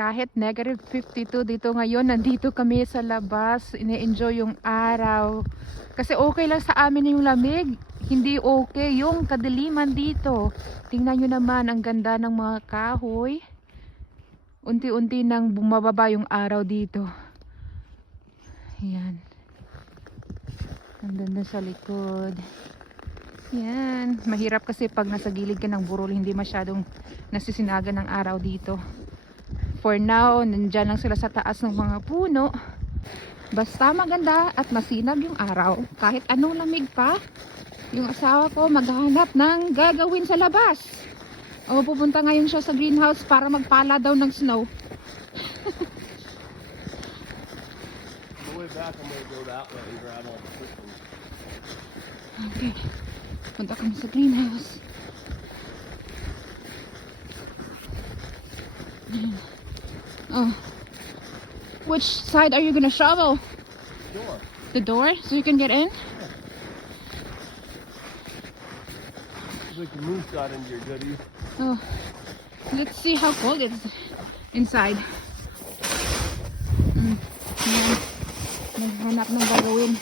Kahit negative 52 dito ngayon, nandito kami sa labas, ine-enjoy yung araw. Kasi okay lang sa amin yung lamig, hindi okay yung kadiliman dito. Tingnan nyo naman, ang ganda ng mga kahoy. Unti-unti nang bumababa yung araw dito. Yan. Nandun sa likod. Yan. Mahirap kasi pag nasa gilid ka ng burol, hindi masyadong nasisinagan ng araw dito. For now, nandyan lang sila sa taas ng mga puno. Basta maganda at masinag yung araw. Kahit anong lamig pa, yung asawa ko maghahanap ng gagawin sa labas. O pupunta ngayon siya sa greenhouse para magpala daw ng snow. The way back, I'm gonna go that way and grab all the quick ones. Okay. Punta kami sa greenhouse. Oh. Which side are you gonna shovel? Door. The door? So you can get in? Looks like the moose got into your goodies. Oh. Let's see how cold it's inside. Yan. Naghanap ng gagawin.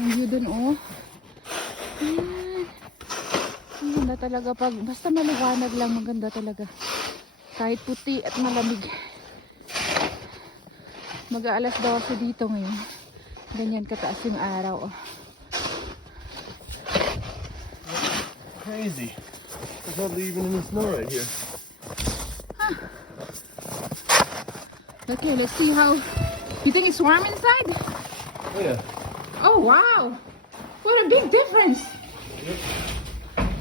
Ang view dun, oh. Yan. Maganda talaga pag, basta maliwanag lang, maganda talaga. Kahit puti at malamig. Mag-aalas 12 dito ngayon. Ganyan kataas yung araw, oh. Crazy. There's hardly even any snow right here. Huh. Okay, let's see how. You think it's warm inside? Oh yeah. Oh wow! What a big difference! Yep.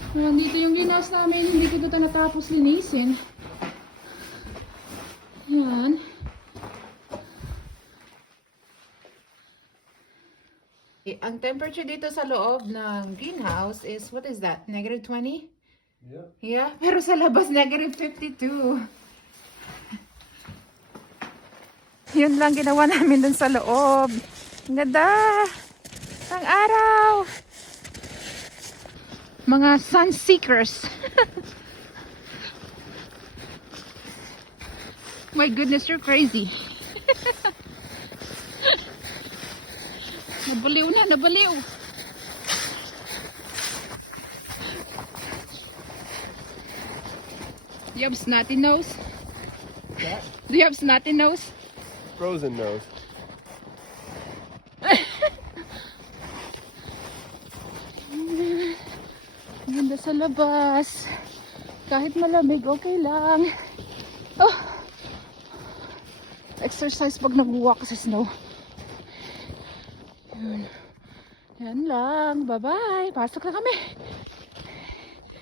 Nandito yung greenhouse namin, hindi ko ito natapos linisin. Yan. Ang temperature dito sa loob ng greenhouse is, what is that? Negative 20? Yeah. Yeah, pero sa labas negative 52. Yun lang ginawa namin dun sa loob. Ang ganda! Ang araw! Mga sun seekers. My goodness, you're crazy. Nabaliw na, nabaliw. Do you have snotty nose? That? Do you have snotty nose? Frozen nose. Ganda sa labas. Kahit malamig, okay lang. Oh. Exercise pag nag-walk sa snow. Yun. Yan lang. Bye-bye. Pasok na kami.